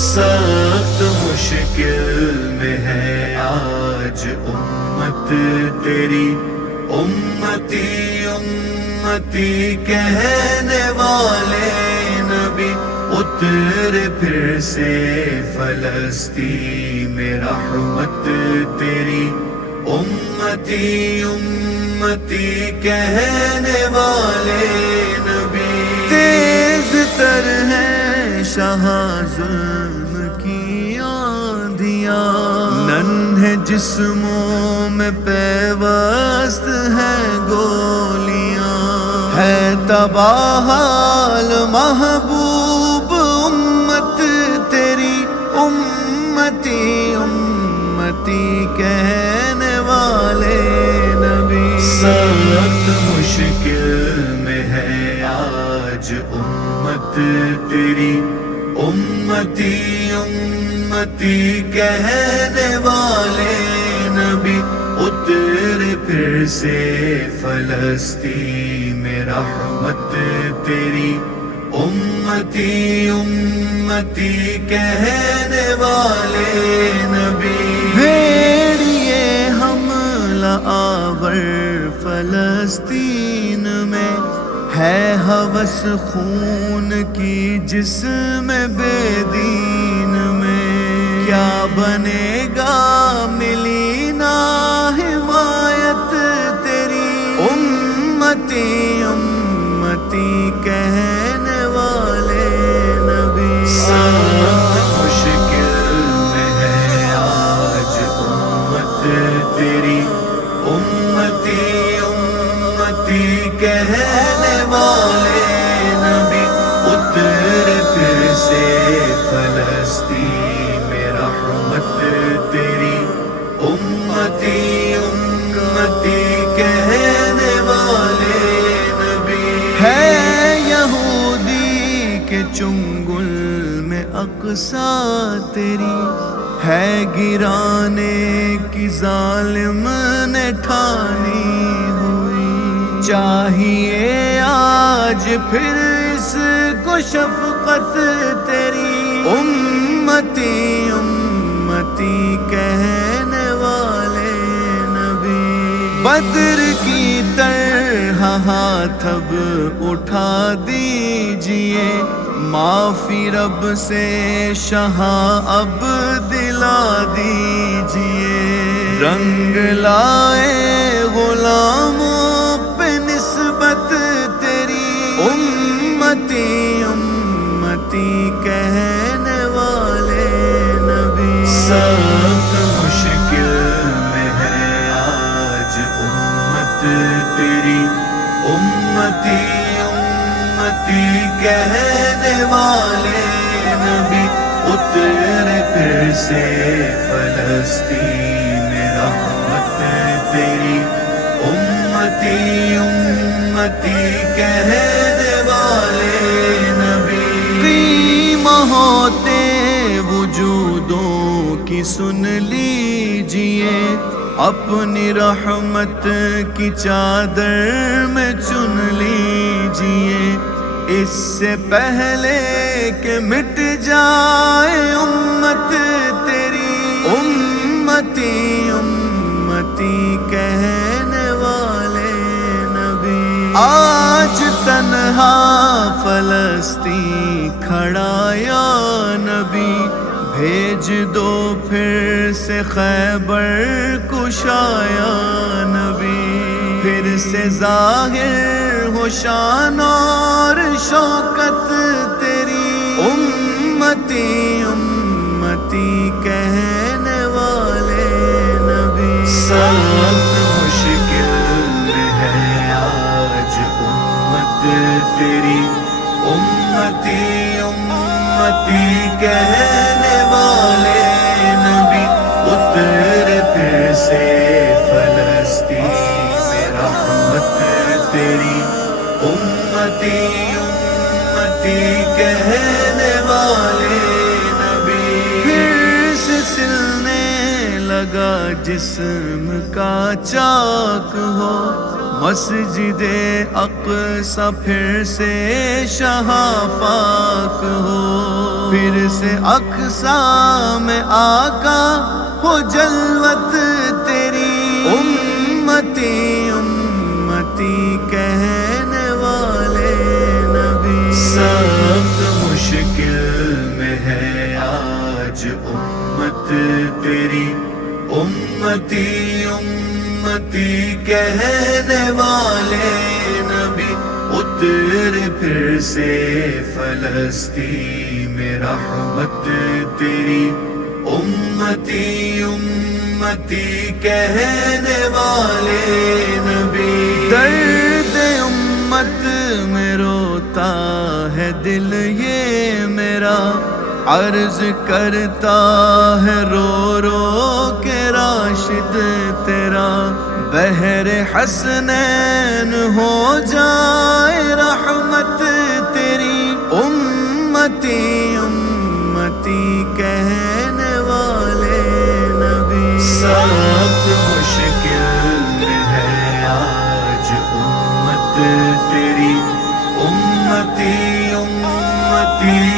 سخت مشکل میں ہے آج امت تیری، امتی امتی کہنے والے نبی اتر پھر سے فلسطین میں رحمت تیری، امتی امتی کہنے والے نبی تیز تر ہے شاہ ظلم کی آندھیاں، ننھے جسموں میں پیوست ہیں گولیاں، ہے تباہ حال محبوب امت تیری، امتی امتی کہنے والے نبی سخت مشکل میں ہے آج امت تیری، امتی امتی کہنے والے نبی اتر پھر سے فلسطین میں رحمت تیری، امتی امتی کہنے والے نبی بھیڑیے حملہ آور فلسطین میں، ہے ہوس خون کی جسم بے دین میں، کیا بنے گا ملی نہ حمایت تیری، امتی امتی کہنے والے نبی سخت مشکل میں ہے آج امت تیری، امتی امتی کہنے والے نبی اتر پھر سے فلسطین میں رحمت تیری، امتی امتی کہنے والے نبی ہے یہودی کے چنگل میں اقصیٰ تیری، ہے گرانے کی ظالم نے ٹھانی ہوئی، چاہیے آج پھر اس کو شفقت تیری، امتی امتی کہنے والے نبی بدر کی طرح ہاتھ اب اٹھا دیجئے، معافی رب سے شاہ اب دلا دیجئے، رنگ لائے غلاموں پہ نسبت تیری، امتی امتی کہنے والے نبی سخت مشکل میں ہے آج امت تیری، امتی امتی کہنے والے نبی اتر پھر سے فلسطین میں رحمت تیری، امتی امتی کہنے والے نبی قیم ہوتے وجودوں کی سن لیجئے، اپنی رحمت کی چادر میں چن لیجئے، اس سے پہلے کہ مٹ جائے امت تیری، امتی امتی کہنے والے نبی آج تنہا فلسطین کھڑا یا نبی، بھیج دو پھر سے خیبر کشایا نبی، پھر سے ظاہر ہو شان اور شوکت تیری، امتی امتی کہنے والے نبی سخت مشکل میں ہے آج امت تیری، امتی امتی کہنے والے نبی اتر پھر سے فلسطین میں رحمت تیری، امتی امتی کہنے والے نبی پھر سے سلنے لگا جسم کا چاک ہو، مسجد اقصی پھر سے شہاں پاک ہو، پھر سے اقصی میں آقا ہو جلوت تیری، امتی امتی کہنے والے نبی۔ سخت مشکل میں ہے آج امت تیری، امتی امتی کہنے والے نبی۔ اتر پھر سے فلسطین میں رحمت تیری، امتی امتی کہنے والے نبی۔ درد امت میں روتا ہے دل یہ میرا، عرض کرتا ہے رو رو کے راشد تیرا، بحر حسنین ہو جائے رحمت تیری، امتی امتی کہنے والے نبی۔ سخت مشکل میں ہے آج امت تیری، امتی امتی